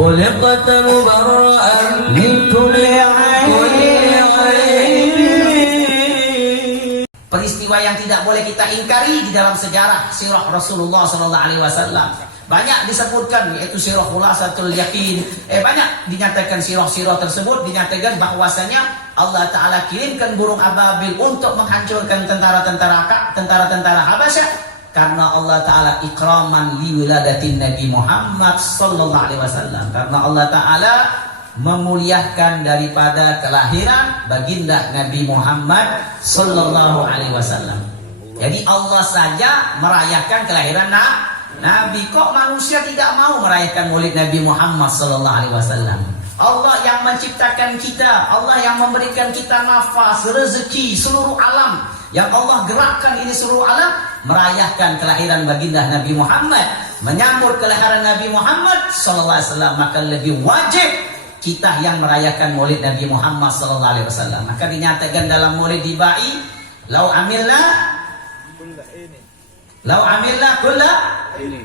خلقت مبرأ من كل peristiwa yang tidak boleh kita ingkari di dalam sejarah sirah Rasulullah sallallahu alaihi wasallam. Banyak disebutkan, yaitu sirah khulasatul yakin. Banyak dinyatakan sirah-sirah tersebut dinyatakan bahwasanya Allah Ta'ala kirimkan burung ababil untuk menghancurkan tentara-tentara Habasyah, karena Allah Ta'ala ikraman liwiladatin Nabi Muhammad sallallahu alaihi wasallam, karena Allah Ta'ala memuliakan daripada kelahiran baginda Nabi Muhammad sallallahu alaihi wasallam. Jadi Allah saja merayakan kelahiran Nabi. Kok manusia tidak mau merayakan maulid Nabi Muhammad sallallahu alaihi wasallam? Allah yang menciptakan kita, Allah yang memberikan kita nafas, rezeki, seluruh alam, yang Allah gerakkan ini seluruh alam, merayakan kelahiran baginda Nabi Muhammad, menyambut kelahiran Nabi Muhammad sallallahu alaihi wasallam, maka lebih wajib kita yang merayakan maulid Nabi Muhammad sallallahu alaihi wasallam. Maka dinyatakan dalam maulid dibai, lau amilna kulla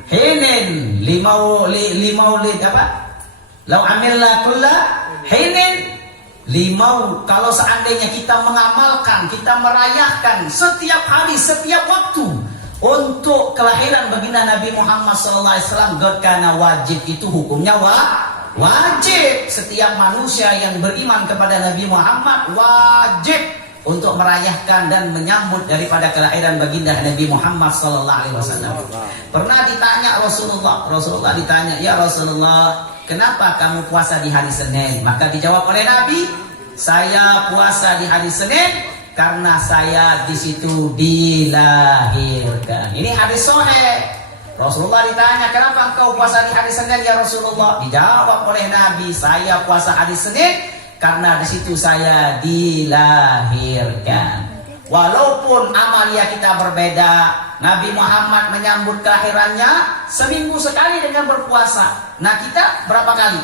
hinin limaulid apa? Lau amilna kulla hinin limau, kalau seandainya kita mengamalkan, kita merayakan setiap hari, setiap waktu untuk kelahiran baginda Nabi Muhammad sallallahu alaihi wasallam, karena wajib itu hukumnya wajib. Setiap manusia yang beriman kepada Nabi Muhammad wajib untuk merayakan dan menyambut daripada kelahiran baginda Nabi Muhammad sallallahu alaihi wasallam. Pernah ditanya Rasulullah ditanya, "Ya Rasulullah, kenapa kamu puasa di hari Senin?" Maka dijawab oleh Nabi, "Saya puasa di hari Senin karena saya di situ dilahirkan." Ini hadis sahih. Rasulullah ditanya, "Kenapa engkau puasa di hari Senin ya Rasulullah?" Dijawab oleh Nabi, "Saya puasa hari Senin karena di situ saya dilahirkan." Walaupun amalia kita berbeda, Nabi Muhammad menyambut kelahirannya seminggu sekali dengan berpuasa. Nah, kita berapa kali?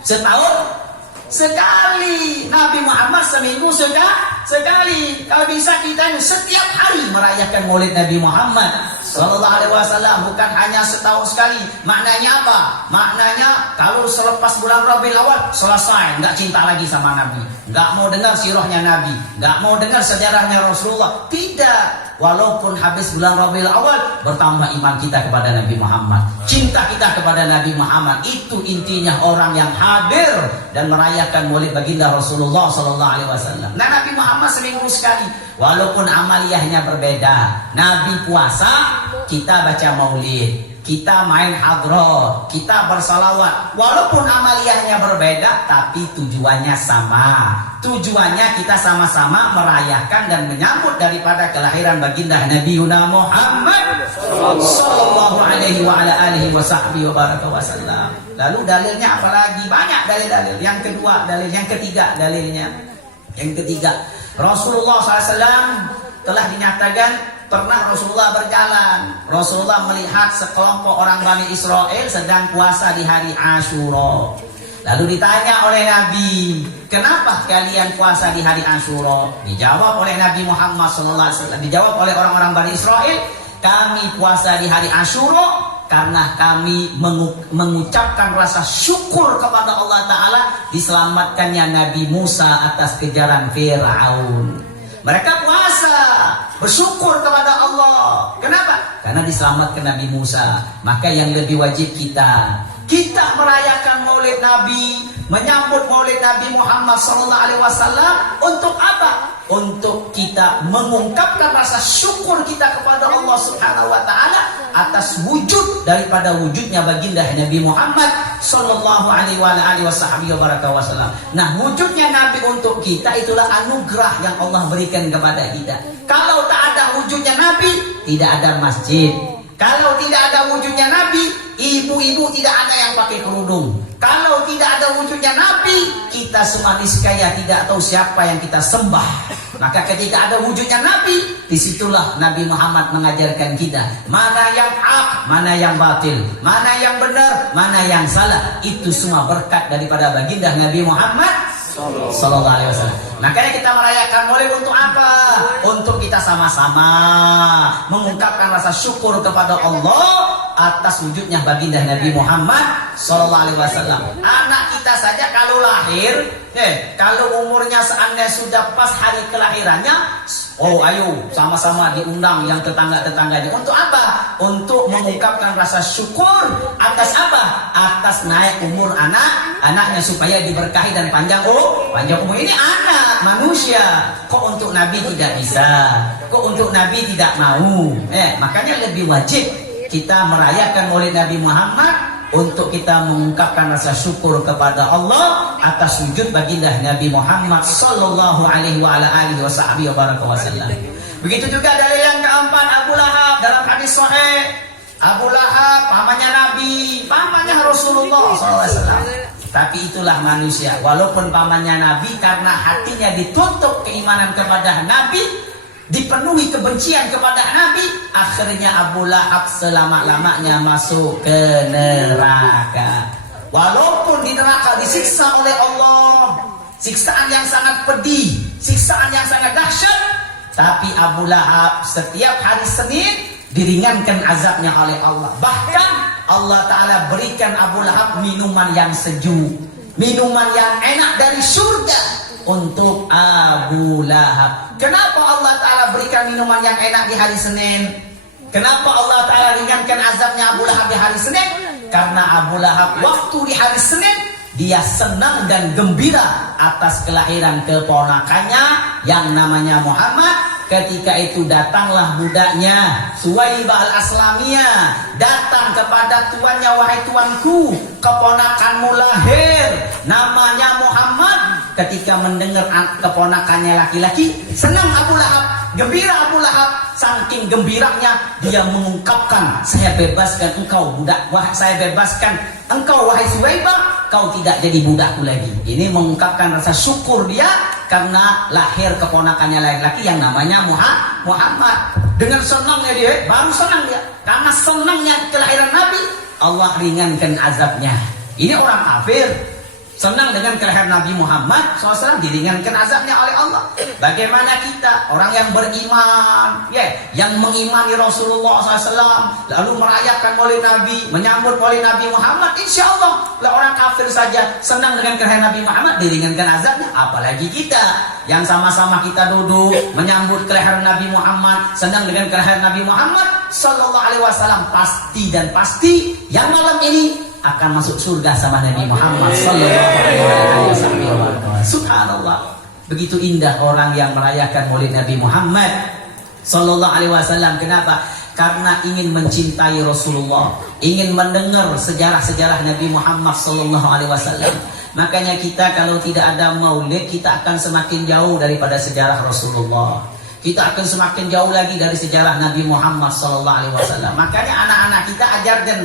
Setahun sekali. Nabi Muhammad seminggu sekali. Kalau bisa kita setiap hari merayakan maulid Nabi Muhammad sallallahu alaihi wasallam, bukan hanya setahun sekali. Maknanya apa? Maknanya kalau selepas bulan Rabiul Awal selesai, nggak cinta lagi sama Nabi, nggak mau dengar sirahnya Nabi, nggak mau dengar sejarahnya Rasulullah. Tidak. Walaupun habis bulan Rabiul Awal, bertambah iman kita kepada Nabi Muhammad, cinta kita kepada Nabi Muhammad. Itu intinya orang yang hadir dan merayakan maulid baginda Rasulullah sallallahu alaihi wasallam. Nah, Nabi Muhammad seminggu sekali, walaupun amaliyahnya berbeda. Nabi puasa, kita baca maulid, kita main hadroh, kita bersalawat. Walaupun amaliyahnya berbeda, tapi tujuannya sama. Tujuannya kita sama-sama merayakan dan menyambut daripada kelahiran baginda Nabi Muhammad sallallahu alaihi wa ala alihi wa sahbihi wa baraka wasallam. Lalu dalilnya apa lagi? Banyak dalil-dalil. Yang kedua, yang ketiga, Rasulullah SAW telah dinyatakan pernah Rasulullah berjalan. Rasulullah melihat sekelompok orang Bani Israel sedang puasa di hari Asyura. Lalu ditanya oleh Nabi, "Kenapa kalian puasa di hari Asyura?" Dijawab oleh Nabi Muhammad SAW, dijawab oleh orang-orang Bani Israel, "Kami puasa di hari Asyura karena kami mengucapkan rasa syukur kepada Allah Ta'ala diselamatkannya Nabi Musa atas kejaran Fir'aun." Mereka puasa, bersyukur kepada Allah. Kenapa? Karena diselamatkan Nabi Musa. Maka yang lebih wajib kita merayakan maulid Nabi, menyambut maulid Nabi Muhammad SAW. Untuk apa? Untuk kita mengungkapkan rasa syukur kita kepada Allah Subhanahu wa Ta'ala atas wujud daripada wujudnya baginda Nabi Muhammad sallallahu alaihi wasallam. Nah, wujudnya Nabi untuk kita itulah anugerah yang Allah berikan kepada kita. Kalau tak ada wujudnya Nabi, tidak ada masjid. Kalau tidak ada wujudnya Nabi, ibu-ibu tidak ada yang pakai kerudung. Kalau tidak ada wujudnya Nabi, kita semua niscaya tidak tahu siapa yang kita sembah. Maka ketika ada wujudnya Nabi, disitulah Nabi Muhammad mengajarkan kita mana yang hak, mana yang batil, mana yang benar, mana yang salah. Itu semua berkat daripada baginda Nabi Muhammad sallallahu alaihi wasallam. Makanya kita merayakan maulid untuk apa? Untuk kita sama-sama mengungkapkan rasa syukur kepada Allah atas wujudnya baginda Nabi Muhammad sallallahu alaihi wasallam. Anak kita saja kalau lahir, kalau umurnya seandainya sudah pas hari kelahirannya, oh ayo sama-sama diundang yang tetangga-tetangganya. Untuk apa? Untuk mengungkapkan rasa syukur atas apa? Atas naik umur anaknya supaya diberkahi dan panjang umur. Ini anak manusia. Kok untuk Nabi tidak bisa? Kok untuk Nabi tidak mau? Makanya lebih wajib kita merayakan Maulid Nabi Muhammad untuk kita mengungkapkan rasa syukur kepada Allah atas wujud baginda Nabi Muhammad sallallahu alaihi wasallam. Begitu juga dalil yang keempat, Abu Lahab dalam hadis sahih. Abu Lahab pamannya Nabi, pamannya Rasulullah SAW. Tapi itulah manusia, walaupun pamannya Nabi, karena hatinya ditutup keimanan kepada Nabi, dipenuhi kebencian kepada Nabi, akhirnya Abu Lahab selama-lamanya masuk ke neraka. Walaupun di neraka disiksa oleh Allah, siksaan yang sangat pedih, siksaan yang sangat dahsyat, tapi Abu Lahab setiap hari Senin diringankan azabnya oleh Allah. Bahkan Allah Ta'ala berikan Abu Lahab minuman yang sejuk, minuman yang enak dari surga untuk Abu Lahab. Kenapa Allah Ta'ala berikan minuman yang enak di hari Senin? Kenapa Allah Ta'ala ringankan azabnya Abu Lahab di hari Senin? Karena Abu Lahab waktu di hari Senin dia senang dan gembira atas kelahiran keponakannya yang namanya Muhammad. Ketika itu datanglah budaknya Suwaibah al-Aslamiyah, datang kepada tuannya, wahai tuanku, keponakanmu lahir, namanya Muhammad. Ketika mendengar keponakannya laki-laki, senang Abu Lahab, gembira Abu Lahab. Saking gembiranya dia mengungkapkan, saya bebaskan engkau budak, saya bebaskan engkau wahai Suwaibah, kau tidak jadi budakku lagi. Ini mengungkapkan rasa syukur dia karena lahir keponakannya laki-laki yang namanya Muhammad. Dengan senangnya dia, baru senang dia, karena senangnya kelahiran Nabi, Allah ringankan azabnya. Ini orang kafir senang dengan kelahiran Nabi Muhammad SAW, diringankan azabnya oleh Allah. Bagaimana kita, orang yang beriman, yang mengimani Rasulullah SAW, lalu merayakan Maulid Nabi, menyambut Maulid Nabi Muhammad, insya Allah lah orang kafir saja senang dengan kelahiran Nabi Muhammad, diringankan azabnya. Apalagi kita yang sama-sama kita duduk menyambut kelahiran Nabi Muhammad, senang dengan kelahiran Nabi Muhammad Sallallahu Alaihi Wasallam, pasti dan pasti yang malam ini akan masuk surga sama Nabi Muhammad sallallahu alaihi wasallam. Subhanallah, begitu indah orang yang merayakan Maulid Nabi Muhammad sallallahu alaihi wasallam. Kenapa? Karena ingin mencintai Rasulullah, ingin mendengar sejarah-sejarah Nabi Muhammad sallallahu alaihi wasallam. Makanya kita kalau tidak ada Maulid, kita akan semakin jauh daripada sejarah Rasulullah. Kita akan semakin jauh lagi dari sejarah Nabi Muhammad sallallahu alaihi wasallam. Makanya anak-anak kita ajarkan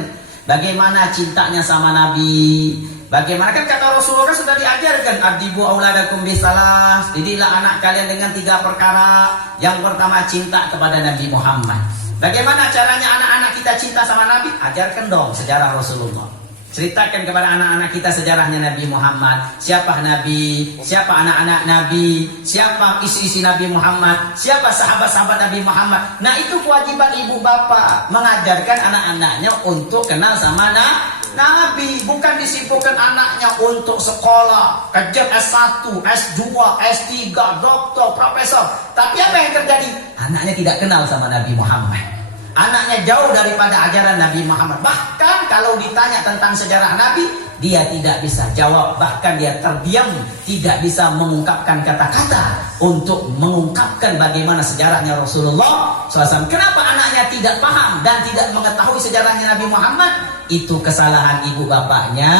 bagaimana cintanya sama Nabi. Bagaimana, kan kata Rasulullah sudah diajarkan, adibu auladakum bisalah, didilah anak kalian dengan 3 perkara. Yang pertama, cinta kepada Nabi Muhammad. Bagaimana caranya anak-anak kita cinta sama Nabi? Ajarkan dong sejarah Rasulullah. Ceritakan kepada anak-anak kita sejarahnya Nabi Muhammad. Siapa Nabi, siapa anak-anak Nabi, siapa isi-isi Nabi Muhammad, siapa sahabat-sahabat Nabi Muhammad. Nah, itu kewajiban ibu bapak, mengajarkan anak-anaknya untuk kenal sama Nabi. Bukan disibukkan anaknya untuk sekolah, kejar S1, S2, S3, doktor, profesor. Tapi apa yang terjadi? Anaknya tidak kenal sama Nabi Muhammad. Anaknya jauh daripada ajaran Nabi Muhammad. Bahkan kalau ditanya tentang sejarah Nabi, dia tidak bisa jawab. Bahkan dia terdiam, tidak bisa mengungkapkan kata-kata untuk mengungkapkan bagaimana sejarahnya Rasulullah SAW. Kenapa anaknya tidak paham dan tidak mengetahui sejarahnya Nabi Muhammad? Itu kesalahan ibu bapaknya.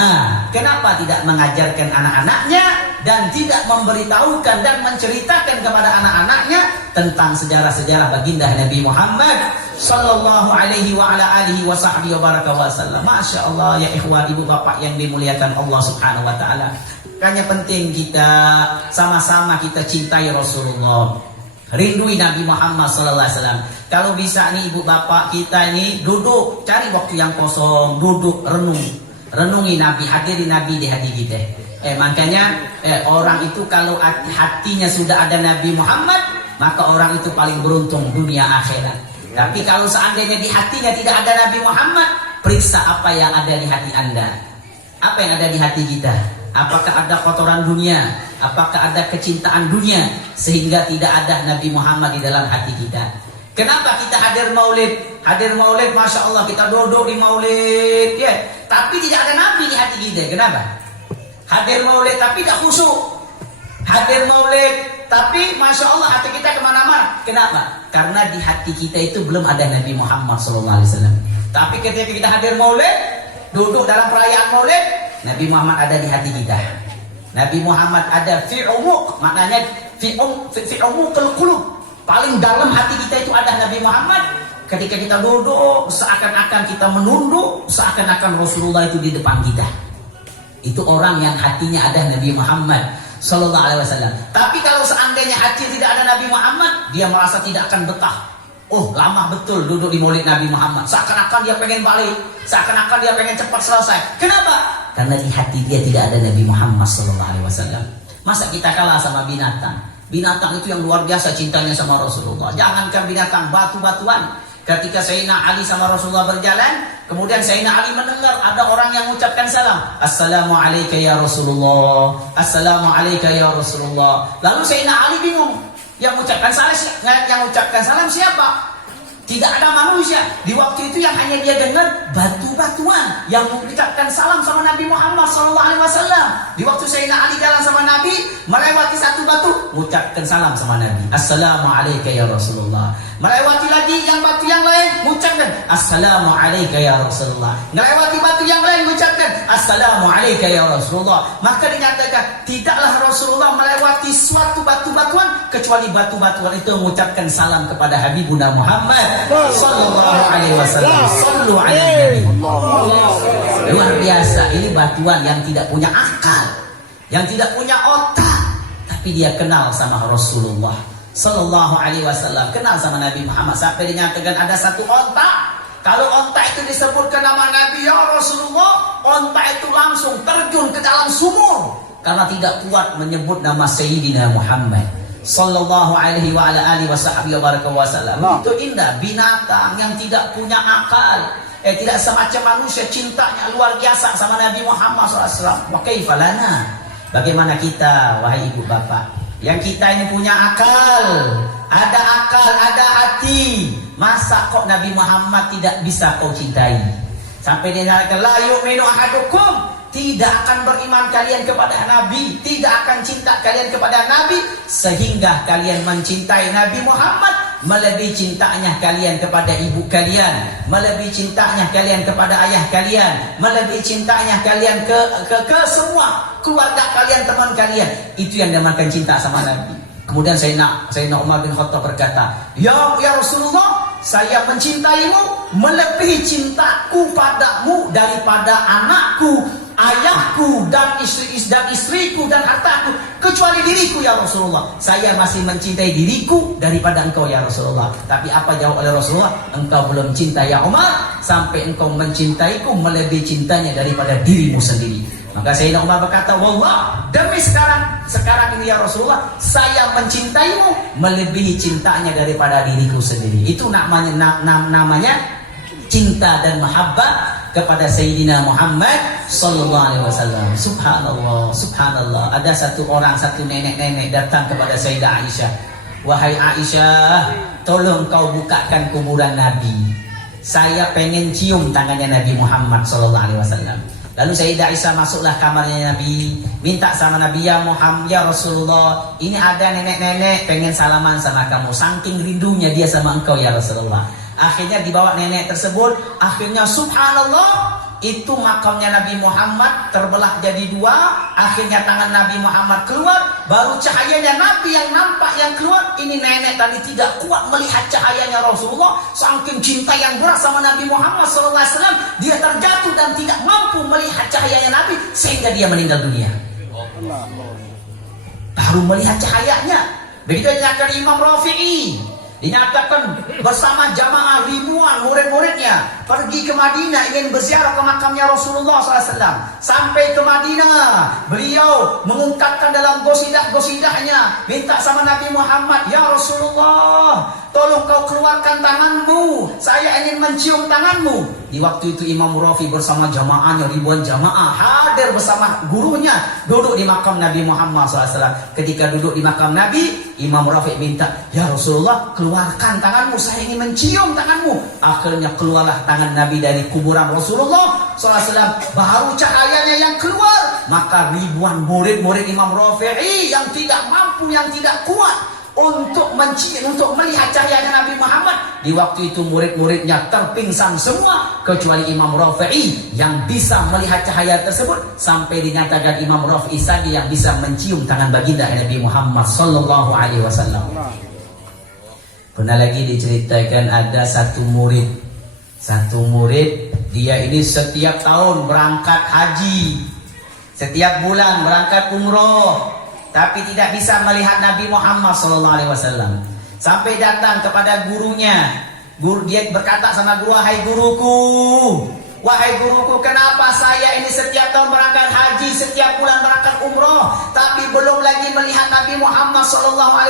Kenapa tidak mengajarkan anak-anaknya dan tidak memberitahukan dan menceritakan kepada anak-anaknya tentang sejarah-sejarah baginda Nabi Muhammad sallallahu alaihi wa ala alihi wa sahbihi wa baraka wa sallam. Masya Allah ya ikhwan, ibu bapak yang dimuliakan Allah subhanahu wa ta'ala. Makanya penting kita sama-sama kita cintai Rasulullah, rindui Nabi Muhammad sallallahu alaihi wasallam. Kalau bisa nih ibu bapak kita ini duduk, cari waktu yang kosong, duduk renungi Nabi, hadiri Nabi di hati kita. Makanya orang itu kalau hatinya sudah ada Nabi Muhammad, maka orang itu paling beruntung dunia akhirat. Tapi kalau seandainya di hatinya tidak ada Nabi Muhammad, periksa apa yang ada di hati Anda. Apa yang ada di hati kita? Apakah ada kotoran dunia? Apakah ada kecintaan dunia sehingga tidak ada Nabi Muhammad di dalam hati kita? Kenapa kita hadir maulid? Hadir maulid, Masya Allah, kita duduk di maulid, ya. Tapi tidak ada Nabi di hati kita. Kenapa? Hadir maulid tapi tidak khusyuk. Hadir maulid tapi Masya Allah hati kita kemana-mana. Kenapa? Karena di hati kita itu belum ada Nabi Muhammad SAW. Tapi ketika kita hadir maulid, duduk dalam perayaan maulid, Nabi Muhammad ada di hati kita. Nabi Muhammad ada fi umuk, maknanya fi umukul qulub. Paling dalam hati kita itu ada Nabi Muhammad. Ketika kita duduk, seakan-akan kita menunduk, seakan-akan Rasulullah itu di depan kita. Itu orang yang hatinya ada Nabi Muhammad Sallallahu Alaihi Wasallam. Tapi kalau seandainya hati tidak ada Nabi Muhammad, dia merasa tidak akan betah. Oh, lama betul duduk di maulid Nabi Muhammad. Seakan-akan dia pengen balik, seakan-akan dia pengen cepat selesai. Kenapa? Karena di hati dia tidak ada Nabi Muhammad Sallallahu Alaihi Wasallam. Masa kita kalah sama binatang? Binatang itu yang luar biasa cintanya sama Rasulullah. Jangankan binatang, batu-batuan. Ketika Sayyidina Ali sama Rasulullah berjalan, kemudian Sayyidina Ali mendengar ada orang yang mengucapkan salam. Assalamualaikum ya Rasulullah. Assalamualaikum ya Rasulullah. Lalu Sayyidina Ali bingung. Yang mengucapkan salam siapa? Tidak ada manusia. Di waktu itu yang hanya dia dengar batu-batuan yang mengucapkan salam sama Nabi Muhammad SAW. Di waktu Sayyidina Ali jalan sama Nabi, melewati satu batu, mengucapkan salam sama Nabi. Assalamualaikum ya Rasulullah. Melewati lagi yang batu yang lain, mengucapkan Assalamualaikum ya Rasulullah. Melewati batu yang lain, mengucapkan Assalamualaikum ya Rasulullah. Maka dinyatakan tidaklah Rasulullah melewati suatu batu-batuan kecuali batu-batuan itu mengucapkan salam kepada Habibuna Muhammad Sallallahu Alaihi Wasallam. Sallu ala Nabi. Luar biasa. Ini batuan yang tidak punya akal, yang tidak punya otak, tapi dia kenal sama Rasulullah Sallallahu Alaihi Wasallam, kenal sama Nabi Muhammad, sampai dinyatakan ada satu onta. Kalau onta itu disebutkan nama Nabi ya Rasulullah, onta itu langsung terjun ke dalam sumur karena tidak kuat menyebut nama Sayyidina Muhammad Sallallahu Alaihi wa ala alihi wasallam. Itu indah, binatang yang tidak punya akal, tidak semacam manusia, cintanya luar biasa sama Nabi Muhammad SAW. Wa kaifa lana? Bagaimana kita, wahai ibu bapak, yang kita ini punya akal, ada hati, masa kok Nabi Muhammad tidak bisa kau cintai? Sampai dia kata la yu'minu ahadukum, tidak akan beriman kalian kepada Nabi, tidak akan cinta kalian kepada Nabi sehingga kalian mencintai Nabi Muhammad melebihi cintanya kalian kepada ibu kalian, melebihi cintanya kalian kepada ayah kalian, melebihi cintanya kalian ke semua keluarga kalian, teman kalian. Itu yang dinamakan cinta sama Nabi. Kemudian Sayyidina Umar bin Khattab berkata, Ya Rasulullah, saya mencintaimu melebihi cintaku padamu daripada anakku, ayahku, dan istriku dan hartaku, kecuali diriku ya Rasulullah. Saya masih mencintai diriku daripada engkau ya Rasulullah. Tapi apa jawab oleh Rasulullah? Engkau belum cinta ya Umar, sampai engkau mencintaiku melebihi cintanya daripada dirimu sendiri. Maka Sayyidina Umar berkata, Wallah, demi sekarang ini ya Rasulullah, saya mencintaimu melebihi cintanya daripada diriku sendiri. Itu namanya cinta dan mahabbah kepada Sayyidina Muhammad Sallallahu Alaihi Wasallam. Subhanallah, subhanallah. Ada satu nenek-nenek datang kepada Sayyidah Aisyah. Wahai Aisyah, tolong kau bukakan kuburan Nabi. Saya pengen cium tangannya Nabi Muhammad Sallallahu Alaihi Wasallam. Lalu Sayyidah Aisyah masuklah kamarnya Nabi, minta sama Nabi, ya Muhammad, ya Rasulullah, ini ada nenek-nenek pengen salaman sama kamu. Saking rindunya dia sama engkau ya Rasulullah. Akhirnya dibawa nenek tersebut. Akhirnya subhanallah, itu makamnya Nabi Muhammad terbelah jadi dua. Akhirnya tangan Nabi Muhammad keluar, baru cahayanya Nabi yang nampak yang keluar. Ini nenek tadi tidak kuat melihat cahayanya Rasulullah, saking cinta yang berat sama Nabi Muhammad SAW, dia terjatuh dan tidak mampu melihat cahayanya Nabi sehingga dia meninggal dunia. Baru melihat cahayanya. Begitu dinyatakan Imam Rafi'i, dinyatakan bersama jamaah ribuan murid-muridnya, pergi ke Madinah ingin berziarah ke makamnya Rasulullah SAW. Sampai ke Madinah, beliau mengungkapkan dalam gosidah-gosidahnya, minta sama Nabi Muhammad, "Ya Rasulullah, tolong kau keluarkan tanganmu, saya ingin mencium tanganmu." Di waktu itu Imam Rafi bersama jamaahnya, ribuan jamaah hadir bersama gurunya, duduk di makam Nabi Muhammad SAW. Ketika duduk di makam Nabi, Imam Rafi minta, "Ya Rasulullah, keluarkan tanganmu, saya ingin mencium tanganmu." Akhirnya keluarlah tangan Nabi dari kuburan Rasulullah SAW. Baru cahayanya yang keluar, maka ribuan murid-murid Imam Rafi'i yang tidak mampu, yang tidak kuat untuk melihat cahaya Nabi Muhammad. Di waktu itu murid-muridnya terpingsan semua kecuali Imam Rafi'i yang bisa melihat cahaya tersebut, sampai dinyatakan Imam Rafi'i saja yang bisa mencium tangan baginda Nabi Muhammad sallallahu alaihi wasallam. Pernah lagi diceritakan ada satu murid dia ini setiap tahun berangkat haji, setiap bulan berangkat umroh, tapi tidak bisa melihat Nabi Muhammad SAW. Sampai datang kepada gurunya. Dia berkata sama guru, "Wahai guruku, kenapa saya ini setiap tahun berangkat haji, setiap bulan berangkat umroh, tapi belum lagi melihat Nabi Muhammad SAW?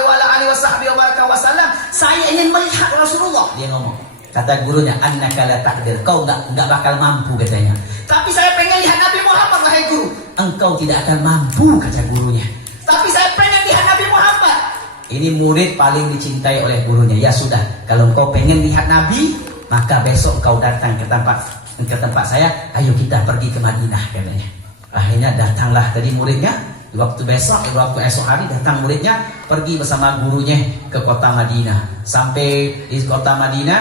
Saya ingin melihat Rasulullah." Dia ngomong, kata gurunya, "Annaka la taqdir." Kau enggak bakal mampu, katanya. "Tapi saya pengen lihat Nabi Muhammad, wahai guru." "Engkau tidak akan mampu," kata gurunya. "Tapi saya pengen lihat Nabi Muhammad." Ini murid paling dicintai oleh gurunya. "Ya sudah, kalau engkau pengen lihat Nabi, maka besok engkau datang ke tempat saya. Ayo kita pergi ke Madinah," katanya. Akhirnya datanglah tadi muridnya. Waktu esok hari datang muridnya, pergi bersama gurunya ke kota Madinah. Sampai di kota Madinah,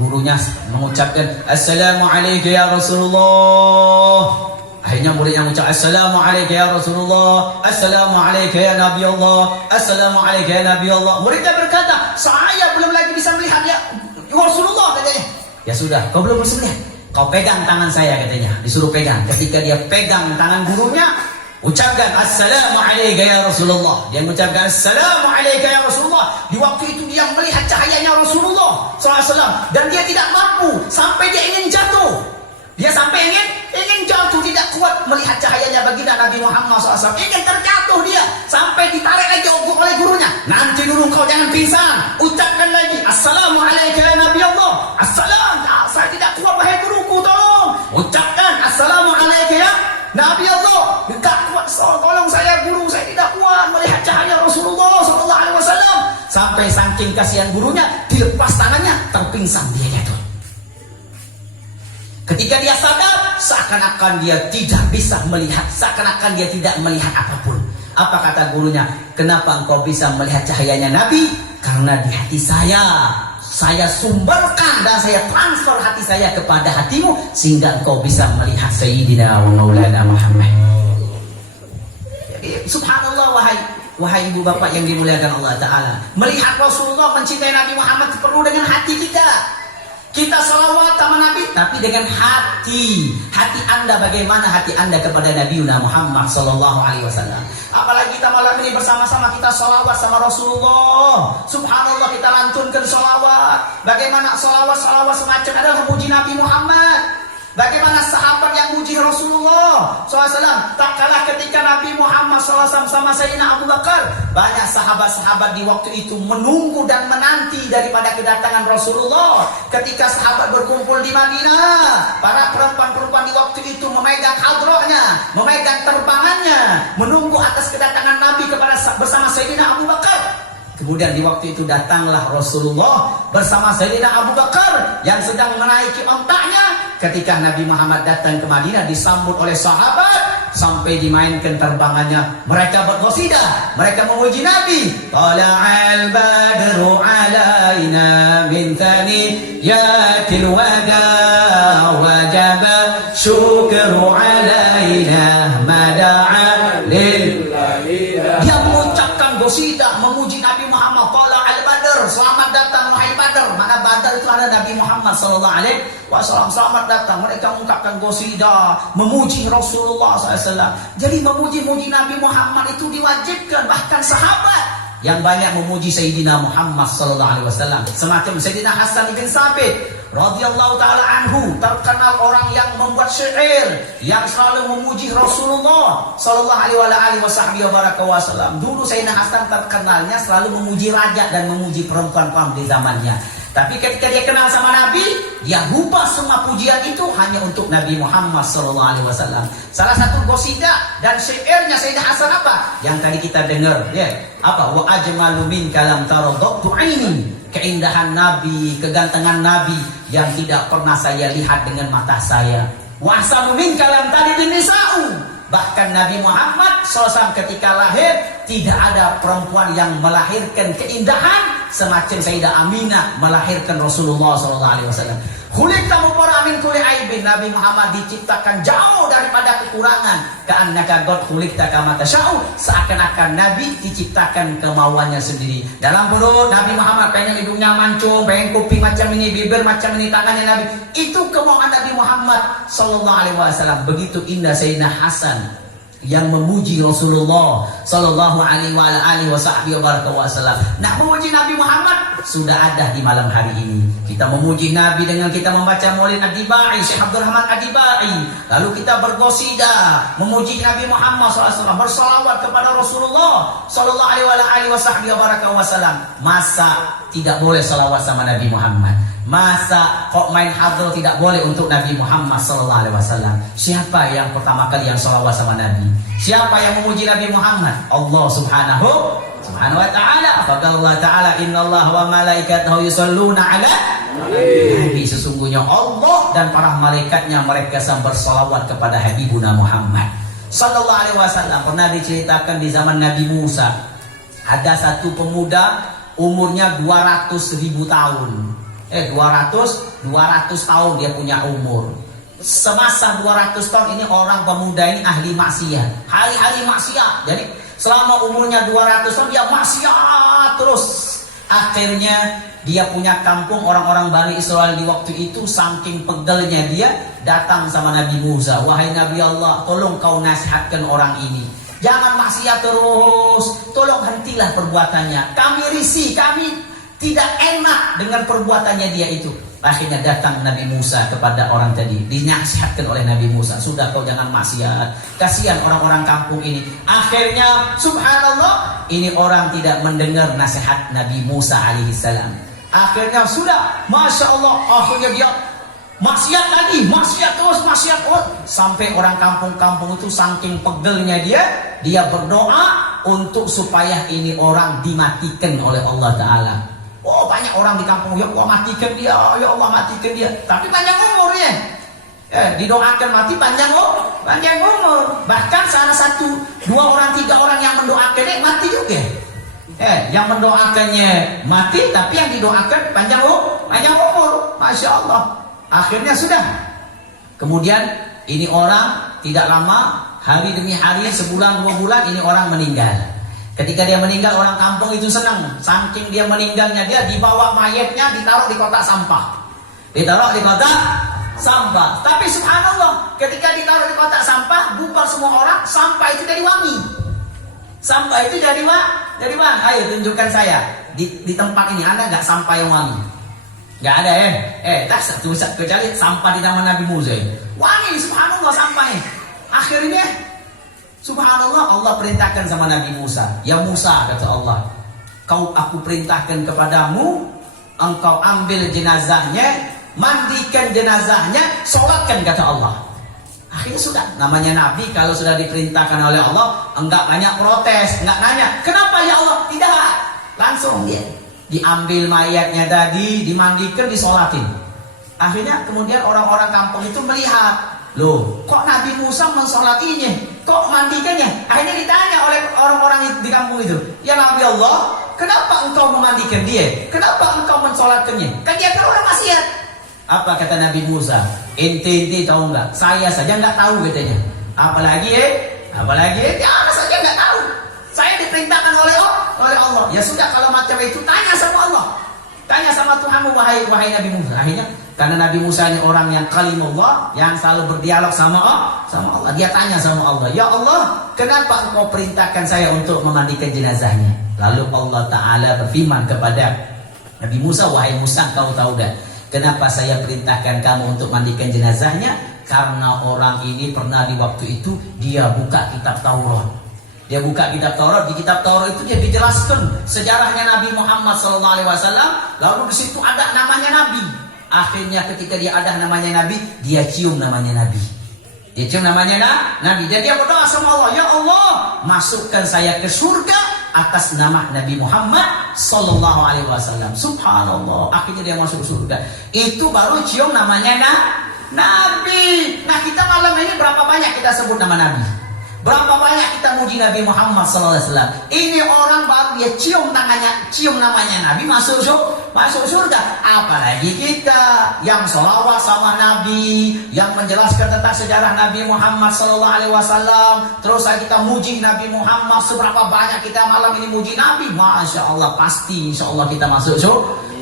gurunya mengucapkan, "Assalamualaikum ya Rasulullah." Akhirnya muridnya mengucap, "Assalamualaikum ya Rasulullah, Assalamualaikum ya Nabi Allah, Assalamualaikum ya Nabi Allah." Muridnya berkata, "Saya belum lagi bisa melihat ya Rasulullah," katanya. "Ya sudah, kau belum bisa melihat, kau pegang tangan saya," katanya. Disuruh pegang. Ketika dia pegang tangan gurunya, ucapkan, "Assalamualaikum ya Rasulullah." Dia mengucapkan, "Assalamualaikum ya Rasulullah." Di waktu itu dia melihat cahayanya Rasulullah SAW, dan dia tidak mampu, sampai dia ingin jatuh. Dia sampai ingin jatuh, tidak kuat melihat cahayanya baginda Nabi Muhammad SAW. Ingin terjatuh dia, sampai ditarik lagi oleh gurunya. "Nanti dulu kau jangan pingsan, ucapkan lagi, Assalamualaikum ya Nabi Allah." Saya tidak kuat wahai guruku, tolong ucapkan Assalamualaikum ya Nabi Allah. "Tidak kuat, tolong saya guru, saya tidak kuat melihat cahaya Rasulullah SAW." Sampai saking kasihan gurunya, dilepas tangannya, terpingsan, dia jatuh. Ketika dia sadar, seakan-akan dia tidak bisa melihat, seakan-akan dia tidak melihat apapun. Apa kata gurunya? "Kenapa engkau bisa melihat cahayanya Nabi? Karena di hati saya sumberkan dan saya transfer hati saya kepada hatimu, sehingga engkau bisa melihat Sayyidina wa Maulana Muhammad." Jadi, subhanallah, wahai ibu bapak yang dimuliakan Allah Ta'ala, melihat Rasulullah, mencintai Nabi Muhammad perlu dengan hati kita. Kita salawat sama Nabi, tapi dengan hati. Hati Anda, bagaimana hati Anda kepada Nabi Muhammad SAW? Apalagi kita malam ini bersama-sama kita salawat sama Rasulullah. Subhanallah, kita lantunkan salawat. Bagaimana salawat semacam adalah memuji Nabi Muhammad. Bagaimana sahabat yang muji Rasulullah SAW. Tak kalah ketika Nabi Muhammad SAW sama Sayyidina Abu Bakar, banyak sahabat-sahabat di waktu itu menunggu dan menanti daripada kedatangan Rasulullah. Ketika sahabat berkumpul di Madinah, para perempuan-perempuan di waktu itu memegang hadrohnya, memegang terbangannya, menunggu atas kedatangan Nabi bersama Sayyidina Abu Bakar. Kemudian di waktu itu datanglah Rasulullah bersama Sayyidina Abu Bakar yang sedang menaiki ontaknya. Ketika Nabi Muhammad datang ke Madinah, disambut oleh sahabat sampai dimainkan terbangannya. Mereka berqasidah, mereka memuji Nabi. "Tala'al badru alaina min thaniyatil wada, wajaba syukru alaina mada'a lillahi." Dia mengucapkan qasidah memuji Nabi Muhammad. "Tala'al badr, selamat datang wahai Badr." Mana Badr itu ada Nabi Muhammad SAW. Selamat datang. Mereka mengungkapkan qasidah memuji Rasulullah SAW. Jadi memuji Nabi Muhammad itu diwajibkan. Bahkan sahabat yang banyak memuji Sayyidina Muhammad SAW, semacam Sayyidina Hasan bin Sabit radhiyallahu taala anhu, terkenal orang yang membuat syair yang selalu memuji Rasulullah sallallahu alaihi wasallam. Dulu Sayyidina Hasan terkenalnya selalu memuji raja dan memuji perempuan-perempuan di zamannya. Tapi ketika dia kenal sama Nabi, dia lupa semua pujian itu hanya untuk Nabi Muhammad SAW. Salah satu qasidah dan syairnya Sayyidina Hasan apa? Yang tadi kita dengar, ya. Apa? Wa ajmalu min kalam taradtu aini. Keindahan Nabi, kegantengan Nabi yang tidak pernah saya lihat dengan mata saya. Wa ahsanu min kalam talidin nisa'u. Bahkan Nabi Muhammad SAW ketika lahir tidak ada perempuan yang melahirkan keindahan semacam Sayyidah Aminah melahirkan Rasulullah SAW. Khuliqta mubarra'an min kulli aibin. Nabi Muhammad diciptakan jauh daripada kekurangan. Ka'annaka qad khuliqta kama tasha'u. Seakan-akan Nabi diciptakan kemauannya sendiri. Dalam perut Nabi Muhammad pengen hidungnya mancung, pengen kuping macam ini, bibir macam ini, tangannya Nabi. Itu kemauan Nabi Muhammad SAW. Begitu indah Sayyidina Hasan yang memuji Rasulullah sallallahu alaihi wasallam. Nah, memuji Nabi Muhammad sudah ada di malam hari ini. Kita memuji Nabi dengan kita membaca Maulid Adibai, Syekh Abdul Rahman Adibai. Lalu kita berqasidah memuji Nabi Muhammad SAW, bersalawat kepada Rasulullah sallallahu alaihi wasallam. Masa tidak boleh salawat sama Nabi Muhammad? Masa kok main hadroh tidak boleh untuk Nabi Muhammad SAW? Siapa yang pertama kali yang salawat sama Nabi? Siapa yang memuji Nabi Muhammad? Allah subhanahu wa ta'ala. Faqala ta'ala innallaha wa malaikatahu yusholluna ala Nabi. Sesungguhnya Allah dan para malaikatnya mereka bersalawat kepada Habibuna Muhammad sallallahu alaihi wasallam. Pernah diceritakan di zaman Nabi Musa ada satu pemuda umurnya 200.000 tahun. 200 tahun dia punya umur. Semasa 200 tahun ini orang pemuda ini ahli maksiat, hari-hari maksiat. Jadi selama umurnya 200 tahun dia maksiat terus. Akhirnya dia punya kampung, orang-orang Bani Israel di waktu itu saking pegelnya dia datang sama Nabi Musa. Wahai Nabi Allah, tolong kau nasihatkan orang ini, jangan maksiat terus, tolong hentilah perbuatannya. Kami risih, kami tidak enak dengan perbuatannya dia itu. Akhirnya datang Nabi Musa kepada orang tadi, dinasihatkan oleh Nabi Musa, sudah kau jangan maksiat, kasihan orang-orang kampung ini. Akhirnya subhanallah, ini orang tidak mendengar nasihat Nabi Musa alaihissalam. Akhirnya sudah, masya Allah, akhirnya dia maksiat lagi, maksiat terus, sampai orang kampung-kampung itu saking pegelnya dia berdoa untuk supaya ini orang dimatikan oleh Allah Ta'ala. Oh, banyak orang di kampung, ya Allah matikan dia, ya Allah matikan dia. Tapi panjang umurnya. Didoakan mati panjang umur. Bahkan salah 1, 2 orang, 3 orang yang mendoakannya mati juga. Yang mendoakannya mati, tapi yang didoakan panjang umur. Masya Allah. Akhirnya sudah. Kemudian ini orang tidak lama, hari demi hari, sebulan 2 bulan, ini orang meninggal. Ketika dia meninggal, orang kampung itu senang. Saking dia meninggalnya, dia dibawa mayatnya, ditaruh di kotak sampah. Tapi subhanallah, ketika ditaruh di kotak sampah, bubar semua orang, sampah itu jadi wangi. Sampah itu jadi wangi. Ayo tunjukkan saya di tempat ini ada nggak sampah yang wangi? Nggak ada tak satu kecuali sampah di zaman Nabi Musa. Wangi, subhanallah sampahnya. Akhirnya subhanallah, Allah perintahkan sama Nabi Musa. Ya Musa, kata Allah, aku perintahkan kepadamu, engkau ambil jenazahnya, mandikan jenazahnya, sholatkan, kata Allah. Akhirnya sudah, namanya Nabi kalau sudah diperintahkan oleh Allah, enggak banyak protes, enggak nanya, kenapa ya Allah? Tidak, langsung dia diambil mayatnya tadi, dimandikan, disolatin. Akhirnya kemudian orang-orang kampung itu melihat, loh, kok Nabi Musa mensolatinya, kok mandikannya? Akhirnya ditanya oleh orang-orang di kampung itu, ya Nabi Allah, kenapa engkau memandikan dia? Kenapa engkau mensolatkannya? Kan dia kan orang maksiat. Apa kata Nabi Musa? Ente tahu nggak? Saya saja nggak tahu, katanya. Apalagi dia saja nggak tahu. Saya diperintahkan oleh Allah. Ya sudah, kalau macam itu tanya sama Allah, tanya sama Tuhanmu, wahai Nabi Musa. Akhirnya karena Nabi Musa ini orang yang kalimullah, yang selalu berdialog sama Allah, dia tanya sama Allah, ya Allah, kenapa engkau perintahkan saya untuk memandikan jenazahnya? Lalu Allah Ta'ala berfirman kepada Nabi Musa, wahai Musa, kau tahu dah, Kenapa saya perintahkan kamu untuk mandikan jenazahnya? Karena orang ini pernah di waktu itu dia buka kitab Taurat. Dia buka kitab Taurat. Di kitab Taurat itu dia dijelaskan sejarahnya Nabi Muhammad SAW. Lalu di situ ada namanya Nabi. Akhirnya ketika dia ada namanya Nabi, dia cium namanya Nabi. Dia cium namanya Nabi. Dan dia berdoa sama Allah, ya Allah, masukkan saya ke surga atas nama Nabi Muhammad sallallahu alaihi wasallam. Subhanallah. Akhirnya dia masuk surga. Itu baru cium namanya Nabi. Nah, kita malam ini berapa banyak kita sebut nama Nabi? Berapa banyak kita muji Nabi Muhammad sallallahu alaihi wasallam? Ini orang baru dia cium namanya Nabi masuk surga. Apalagi kita yang sholawat sama Nabi, yang menjelaskan tentang sejarah Nabi Muhammad sallallahu alaihi wasallam. Terus kita muji Nabi Muhammad. Seberapa banyak kita malam ini muji Nabi? Masya Allah, pasti insya Allah kita masuk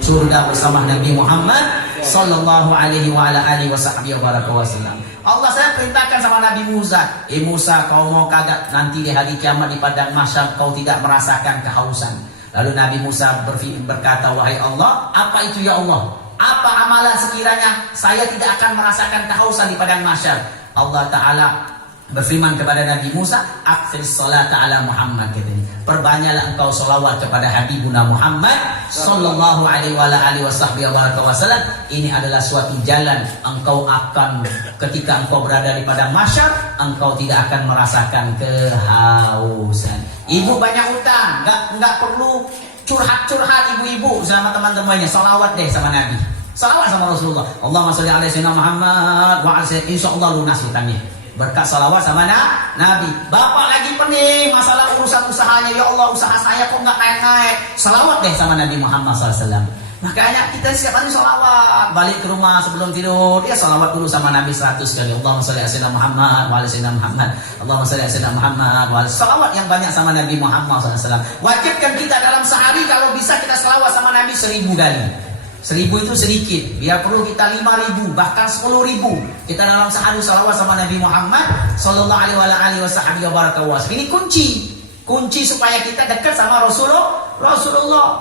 surga bersama Nabi Muhammad sallallahu alaihi wa ala alihi wasallam. Allah saya perintahkan sama Nabi Musa, Musa, kau mau kagak nanti di hari kiamat di padang mahsyar kau tidak merasakan kehausan. Lalu Nabi Musa berkata, wahai Allah, apa itu ya Allah? Apa amalan sekiranya saya tidak akan merasakan kehausan di padang mahsyar? Allah Ta'ala berfirman kepada Nabi Musa, akhiris salata ala Muhammad, katanya, perbanyaklah engkau salawat kepada Habibuna Muhammad sallallahu alaihi wasallam. Ini adalah suatu jalan engkau akan, ketika engkau berada di padang mahsyar, engkau tidak akan merasakan kehausan. Ibu banyak utang, enggak perlu curhat ibu-ibu sama teman-temannya, salawat deh sama Nabi, salawat sama Rasulullah. Allahumma sholli ala sayyidina Muhammad wa ala sayyidina, insyaallah lunas hutangnya berkat salawat sama Nabi. Bapak lagi pening masalah urusan usahanya, ya Allah usaha saya kok nggak naik-naik, salawat deh sama Nabi Muhammad SAW. Makanya kita setiap hari salawat, balik ke rumah sebelum tidur dia salawat dulu sama Nabi 100 kali. Allahumma sholli ala sayyidina Muhammad wa ala sayyidina Muhammad, Allahumma sholli ala sayyidina Muhammad wa ala, salawat yang banyak sama Nabi Muhammad SAW. Wajibkan kita dalam sehari kalau bisa kita salawat sama Nabi 1000 kali. 1000 itu sedikit, biar perlu kita 5000 bahkan 10.000 kita dalam sehari salawat sama Nabi Muhammad sallallahu alaihi wasallam. Ini kunci supaya kita dekat sama Rasulullah.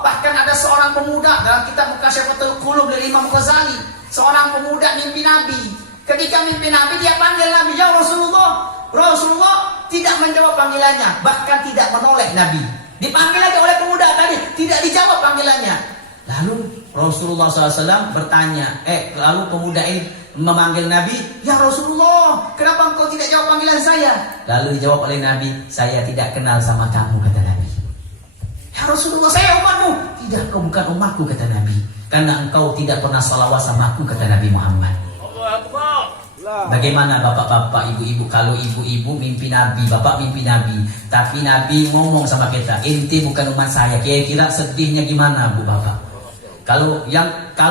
Bahkan ada seorang pemuda dalam kitab Mukasyfatul Qulub dari Imam Ghazali, seorang pemuda mimpi Nabi. Ketika mimpi Nabi dia panggil Nabi, ya Rasulullah. Rasulullah tidak menjawab panggilannya, bahkan tidak menoleh Nabi. Dipanggil lagi oleh pemuda tadi, tidak dijawab panggilannya. Lalu Rasulullah SAW bertanya, lalu pemuda ini memanggil Nabi, ya Rasulullah, kenapa engkau tidak jawab panggilan saya? Lalu dijawab oleh Nabi, saya tidak kenal sama kamu, kata Nabi. Ya Rasulullah, saya umatmu. Tidak, kau bukan umatku, kata Nabi, karena engkau tidak pernah salawat sama aku, kata Nabi Muhammad. Bagaimana bapak-bapak, ibu-ibu, kalau ibu-ibu mimpi Nabi, bapak mimpi Nabi, tapi Nabi ngomong sama kita, inti bukan umat saya, kira-kira sedihnya gimana bu bapak? Kalau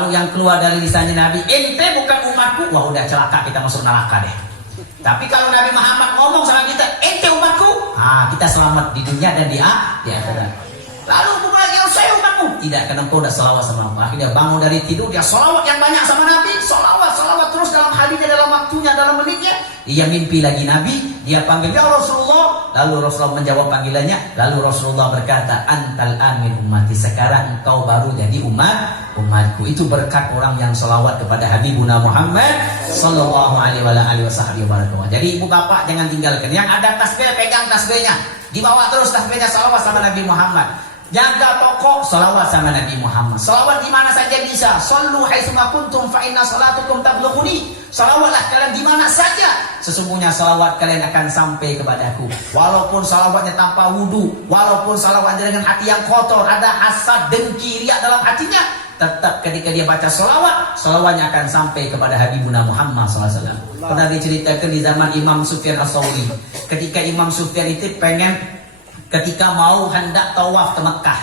yang keluar dari lisannya Nabi, ente bukan umatku, wah udah celaka, kita masuk neraka deh. Tapi kalau Nabi Muhammad ngomong sama kita, ente umatku, kita selamat di dunia dan di akhirat. Lalu kemudian saya umatmu, tidak, karena engkau udah salawat sama aku. Akhirnya bangun dari tidur, dia salawat yang banyak sama Nabi, salawat terus dalam harinya, dalam waktunya, dalam menitnya. Dia mimpi lagi Nabi, dia panggil, ya Rasulullah. Lalu Rasulullah menjawab panggilannya. Lalu Rasulullah berkata, antal amin ummati, sekarang engkau baru jadi umatku. Itu berkat orang yang salawat kepada Habibuna Muhammad sallallahu alaihi wasallam. Jadi ibu bapak jangan tinggalkan. Yang ada tasbih, pegang tasbihnya, dibawa terus tasbihnya, salawat sama Nabi Muhammad. Jaga toko, salawat sama Nabi Muhammad. Salawat di mana saja bisa. Sallu haitsuma kuntum fa inna salatukum tablughuni. Salawatlah kalian di mana saja, sesungguhnya salawat kalian akan sampai kepadaku. Walaupun salawatnya tanpa wudu, walaupun salawatnya dengan hati yang kotor, ada hasad, dengki, riya dalam hatinya, tetap ketika dia baca salawatnya akan sampai kepada Habibuna Muhammad SAW. Pernah diceritakan di zaman Imam Sufyan As-Tsauri, ketika Imam Sufyan itu ketika mau hendak tawaf ke Mekah,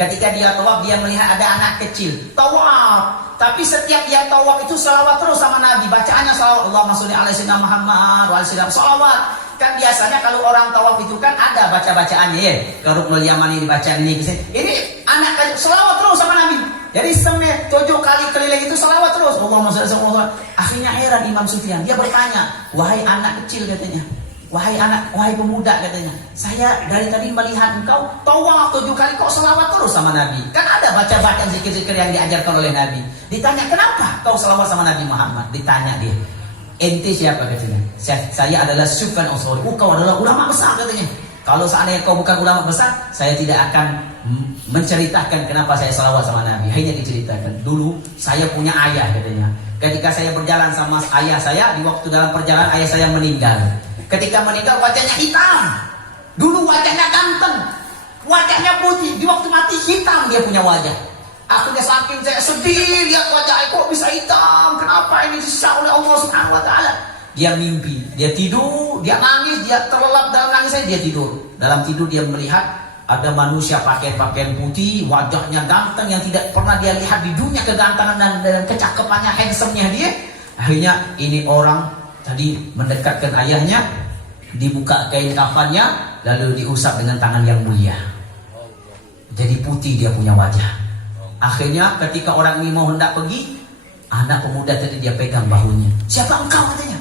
ketika dia tawaf dia melihat ada anak kecil tawaf, tapi setiap dia tawaf itu salawat terus sama Nabi, bacaannya salawat, Allahumma sholli ala sayyidina Muhammad wa ala sayyidina, salawat. Kan biasanya kalau orang tawaf itu kan ada baca-bacaannya ya, ke Ruknul Yamani dibacaan ini, ini anak kecil salawat terus sama Nabi. Jadi 7 kali keliling itu salawat terus, Allahumma sholli ala sayyidina. Akhirnya heran Imam Sufyan, dia bertanya, wahai anak kecil, katanya, wahai pemuda katanya, saya dari tadi melihat engkau tawaf 7 kali kok selawat terus sama Nabi. Kan ada baca-baca zikir-zikir yang diajarkan oleh Nabi. Ditanya, kenapa kau selawat sama Nabi Muhammad? Ditanya dia, ente siapa katanya? Saya adalah Sufyan As-Tsauri. Kau adalah ulama besar katanya. Kalau seandainya kau bukan ulama besar, saya tidak akan menceritakan kenapa saya selawat sama Nabi. Hanya diceritakan, dulu saya punya ayah katanya. Ketika saya berjalan sama ayah saya, di waktu dalam perjalanan ayah saya meninggal. Ketika meninggal wajahnya hitam. Dulu wajahnya ganteng, wajahnya putih. Di waktu mati hitam dia punya wajah. Akhirnya saking saya sedih lihat wajah kok bisa hitam. Kenapa ini disiksa oleh Allah Subhanahu Wa Taala? Dia mimpi, dia tidur, dia nangis, dia terlelap dalam nangisnya, dia tidur. Dalam tidur dia melihat ada manusia pakai pakaian putih, wajahnya ganteng yang tidak pernah dia lihat di dunia, kegantengan dan kecakapannya, handsome-nya dia. Akhirnya ini orang tadi mendekatkan ayahnya, dibuka kain kafannya, lalu diusap dengan tangan yang mulia. Jadi putih dia punya wajah. Akhirnya ketika orang ini mau hendak pergi, anak pemuda tadi dia pegang bahunya. Siapa engkau katanya?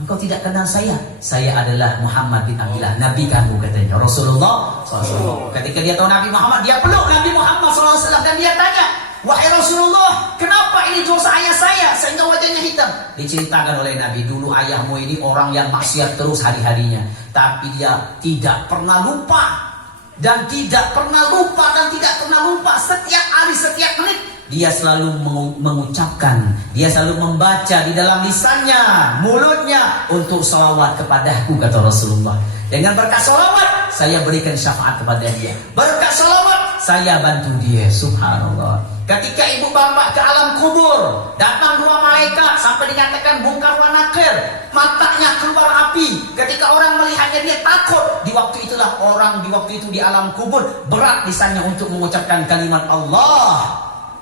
Engkau tidak kenal saya. Saya adalah Muhammad bin Abdullah, Nabi kamu katanya. Rasulullah SAW. Ketika dia tahu Nabi Muhammad, dia peluk Nabi Muhammad SAW dan dia tanya, wahai Rasulullah, kenapa ini dosa ayah saya sehingga wajahnya hitam? Diceritakan oleh Nabi, dulu ayahmu ini orang yang maksiat terus hari-harinya, tapi dia tidak pernah lupa dan tidak pernah lupa setiap hari, setiap menit dia selalu mengucapkan, dia selalu membaca di dalam lisannya, mulutnya untuk salawat kepadaku, kata Rasulullah. Dengan berkat salawat saya berikan syafaat kepada dia, berkat salawat saya bantu dia. Subhanallah. Ketika ibu bapak ke alam kubur, datang 2 malaikat sampai dinyatakan Munkar wa Nakir, matanya keluar api. Ketika orang melihatnya dia takut. Di waktu itulah orang di waktu itu di alam kubur berat lisannya untuk mengucapkan kalimat Allah.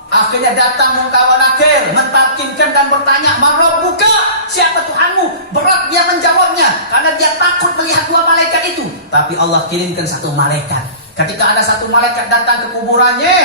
Akhirnya datang Munkar wa Nakir, mentakimkan dan bertanya, "Man rabbuka?" Siapa Tuhanmu? Berat dia menjawabnya karena dia takut melihat 2 malaikat itu. Tapi Allah kirimkan 1 malaikat. Ketika ada 1 malaikat datang ke kuburannya,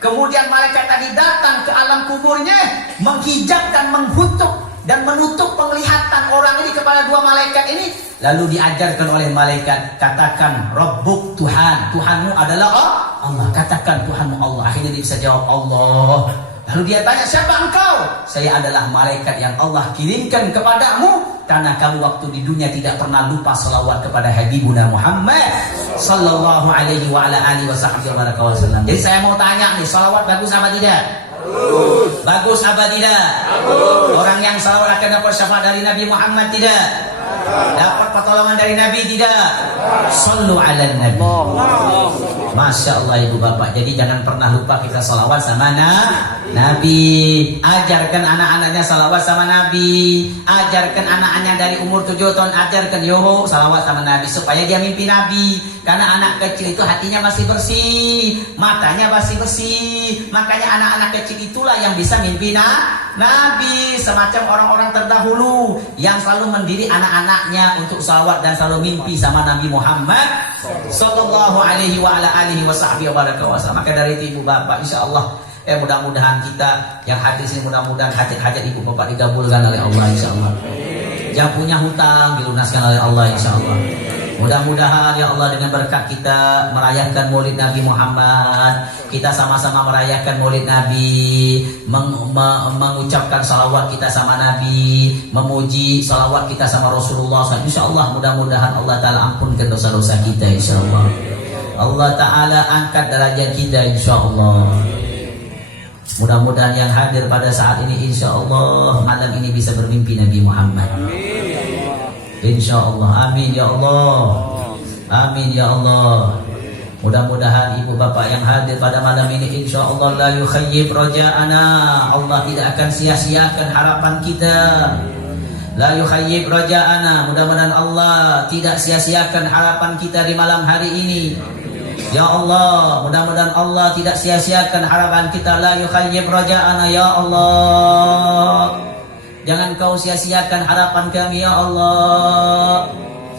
kemudian malaikat tadi datang ke alam kuburnya, menghijab dan menghutuk dan menutup penglihatan orang ini kepada 2 malaikat ini. Lalu diajarkan oleh malaikat, katakan Rabbuk, Tuhanmu adalah Allah. Katakan Tuhanmu Allah. Akhirnya dia bisa jawab Allah. Lalu dia tanya, siapa engkau? Saya adalah malaikat yang Allah kirimkan kepadamu karena kamu waktu di dunia tidak pernah lupa salawat kepada Habibuna Muhammad sallallahu alaihi wa ala alihi wasallam. Jadi saya mau tanya nih, salawat bagus apa tidak? Bagus apa tidak? Orang yang salawat akan dapat syafaat dari Nabi Muhammad tidak? Dapat pertolongan dari Nabi tidak? Sallu ala Nabi. Masya Allah ibu bapak. Jadi jangan pernah lupa kita salawat sama Nabi. Ajarkan anak-anaknya salawat sama Nabi. Ajarkan anak-anaknya dari umur 7 tahun. Ajarkan yuk salawat sama Nabi supaya dia mimpi Nabi. Karena anak kecil itu hatinya masih bersih, matanya masih bersih. Makanya anak-anak kecil itulah yang bisa mimpi Nabi. Semacam orang-orang terdahulu yang selalu mendiri anak-anaknya untuk salawat dan selalu mimpi sama Nabi Muhammad sallallahu alaihi wa ala alihi wasallam. Maka dari itu ibu bapak, insya Allah mudah-mudahan kita yang hadir sini, mudah-mudahan hajat-hajat ibu bapak dikabulkan oleh Allah, insya Allah. Yang punya hutang dilunaskan oleh Allah, insya Allah. Mudah-mudahan ya Allah dengan berkat kita merayakan Maulid Nabi Muhammad, kita sama-sama merayakan Maulid Nabi, mengucapkan salawat kita sama Nabi, memuji salawat kita sama Rasulullah. Insya Allah mudah-mudahan Allah Ta'ala ampunkan dosa-dosa kita, insya Allah. Allah Ta'ala angkat derajat kita, insya Allah. Mudah-mudahan yang hadir pada saat ini insya Allah malam ini bisa bermimpi Nabi Muhammad. Insya Allah, amin ya Allah, amin ya Allah. Mudah-mudahan ibu bapak yang hadir pada malam ini insya Allah la yukhayyib raja'ana. Allah tidak akan sia-siakan harapan kita. La yukhayyib raja'ana. Mudah-mudahan Allah tidak sia-siakan harapan kita di malam hari ini. Ya Allah, mudah-mudahan Allah tidak sia-siakan harapan kita. La yukhayyib raja'ana ya Allah. Jangan kau sia-siakan harapan kami ya Allah.